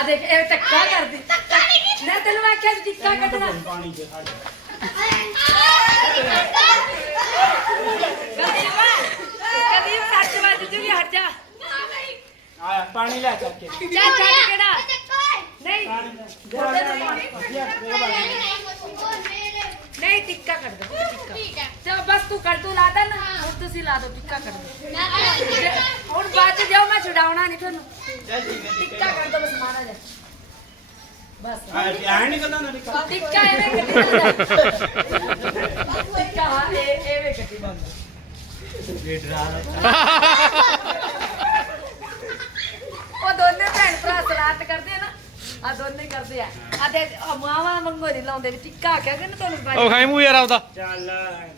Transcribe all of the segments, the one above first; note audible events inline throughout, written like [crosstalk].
ਆ ਦੇਖ ਇਹ ਧੱਕਾ ਕਰਦੀ। ਨਾ ਤੈਨੂੰ ਆਖਿਆ ਸੀ ਟਿੱਕਾ ਕੱਢਣਾ ਪਾਣੀ ਚ ਸਾਡੇ ਕਦੀ ਕਦੀ ਸੱਚ ਵੱਜ ਜੂਗੀ ਹਟ ਜਾ। ਆ ਪਾਣੀ ਲੈ ਚੱਕ ਕੇ। ਜਾ ਛੱਡ ਕਿਹੜਾ? ਨਹੀਂ। ਪਾਣੀ ਲੈ। ਨਹੀਂ ਟਿੱਕਾ ਕੱਢ ਦੋ ਟਿੱਕਾ। ਚਲ ਬਸ ਤੂੰ ਕੱਢ ਤੂੰ ਲਾ ਦੇ ਨਾ। ਹੁਣ ਤੁਸੀਂ ਲਾ ਦੋ ਟਿੱਕਾ ਕੱਢ ਦੋ। ਹੁਣ ਬਾਅਦ ਚ ਜਾਓ ਮੈਂ ਛਡਾਉਣਾ ਨਹੀਂ ਤੁਹਾਨੂੰ। ਟਿੱਕਾ ਕੱਢ ਦੋ ਬਸ ਮਾਰਾ ਜਾ ਬਸ। ਹੈ ਆ ਨਹੀਂ ਕਰਦਾ ਨਾ ਨਿਕਲ ਟਿੱਕਾ ਐਵੇਂ ਕੱਢੀ ਜਾਂਦਾ ਟਿੱਕਾ ਹਾਂ ਇਹ ਐਵੇਂ ਕੱਢੀ ਜਾਂਦਾ ਇਹ ਡਰਾ ਉਹ ਦੋਨੇ ਭੈਣ ਭਰਾ ਸਲਾਤ ਕਰਦੇ ਆ ਨਾ। ਆ ਦੋਨੇ ਕਰਦੇ ਆ। ਆ ਤੇ ਮਾਵਾ ਮੰਗੋ ਨਹੀਂ ਲਾਉਂਦੇ ਵੀ ਟਿੱਕਾ ਆਖਿਆ ਕਿ ਨਾ ਤੁਹਾਨੂੰ ਉਹ ਬਾਈ ਖਾਈ ਮੂੰਹ ਯਾਰ ਆਪਦਾ। ਚੱਲ।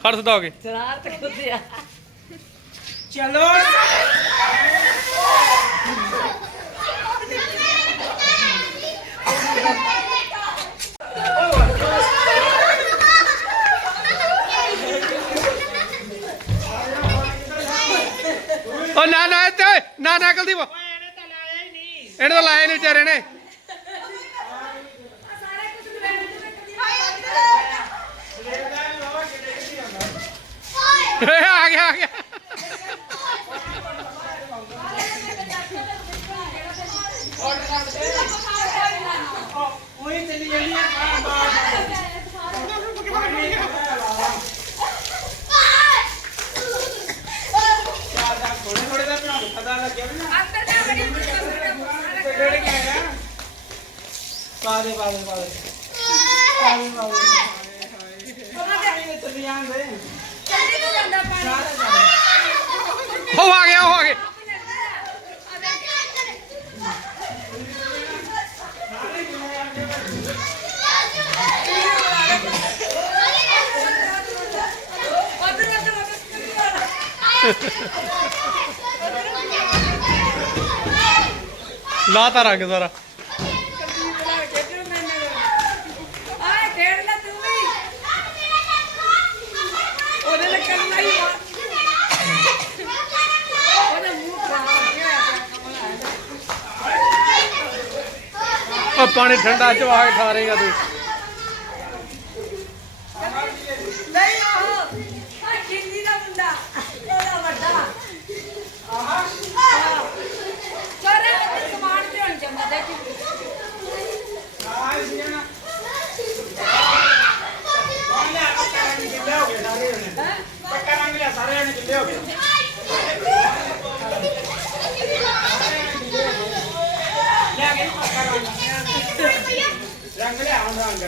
ਖੜ ਸਦਾ ਹੋ ਕੇ। ਸਰਾਰਤ ਕਰਦੇ ਆ। ਚਲੋ। ਉਹ ਨਾ ਨਾ ਇੱਥੇ ਓਏ, ਨਾ ਨਾ ਕੁਲਦੀਪ ਇਹਨੇ ਤਾਂ ਲਾਇਆ ਨਹੀਂ ਵਿਚਾਰੇ ਨੇ ਏ, ਆ ਗਿਆ ਆ ਗਿਆ ਉਹੀ ਚੱਲੀ ਜਾਂਦੀ ਆ ਬਾਹਰ ਥੋੜੇ ਥੋੜੇ ਦਾ ਭਰਾ ਪਤਾ ਲੱਗਿਆ ਨਾ ਅੰਦਰ ਜਾ ਬੜੀ ਡੜ ਗਿਆ ਪਾ ਦੇ ਪਾ ਦੇ ਪਾ ਦੇ ਪਾ ਦੇ ਪਾ ਦੇ ਪਾਣੀ ਵਿੱਚ ਚੱਲੀ ਜਾਂਦੇ ਚੱਲੀ ਨੂੰ ਜਾਂਦਾ ਪਾਣੀ ਉਹ ਆ ਲਾਤਾ ਰੰਗ ਸਾਰਾ ਆਏ ਖੇਡ ਲੈ ਤੂੰ ਵੀ ਉਹਦੇ ਨਾਲ ਕਰਨਾ ਹੀ ਆ ਉਹਦਾ ਮੂੰਹ ਖਰਾਬ ਹੋ ਗਿਆ ਕਮਲਾ ਉਹ ਪਾਣੀ ਠੰਡਾ ਚਵਾ ਕੇ ਠਾਰੇਗਾ ਤੂੰ। ਨਹੀਂ ਉਹ ਆ ਕਿੰਨੀ ਦਾ ਮੁੰਡਾ ਉਹਦਾ ਵੱਡਾ। ਆਹ ਸਾਰੇ ਸਮਾਨ ਤੇ ਹੁਣ ਜਾਂਦਾ ਦੇਖ ਆ ਸੀ ਨਾ ਪੱਕਾ ਰੰਗ ਕਿੱਲੇ ਹੋ। ਗਏ ਲਿਆ ਕੇ ਪੱਕਾ ਰੰਗ ਰੰਗ ਰੰਗ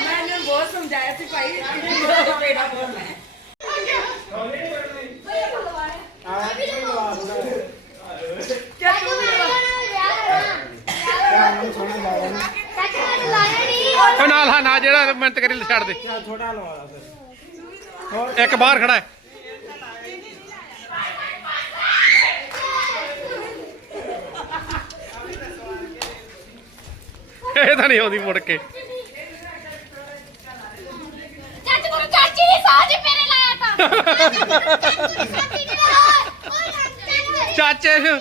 ਮੈਂ ਬਹੁਤ ਸਮਝਾਇਆ ਸੀ ਭਾਈ ਬੇੜਾ ਬੋਲਣਾ ਹੈ ਉਹ ਨਾਲ ਹਾਂ ਨਾ। ਜਿਹੜਾ ਮਿੰਟ ਕਰੀ ਛੱਡ ਦੇ। ਥੋੜਾ ਲਵਾ ਲਾ ਫਿਰ। ਇੱਕ ਬਾਹਰ ਖੜਾ ਹੈ। ਇਹ ਤਾਂ ਨਹੀਂ ਆਉਂਦੀ ਮੁੜ ਕੇ। ਚਾਚੀ ਦੀ ਸਾਜ ਮੇਰੇ ਲਾਇਆ ਤਾਂ। [laughs] ਚਾਚੇ ਨੂੰ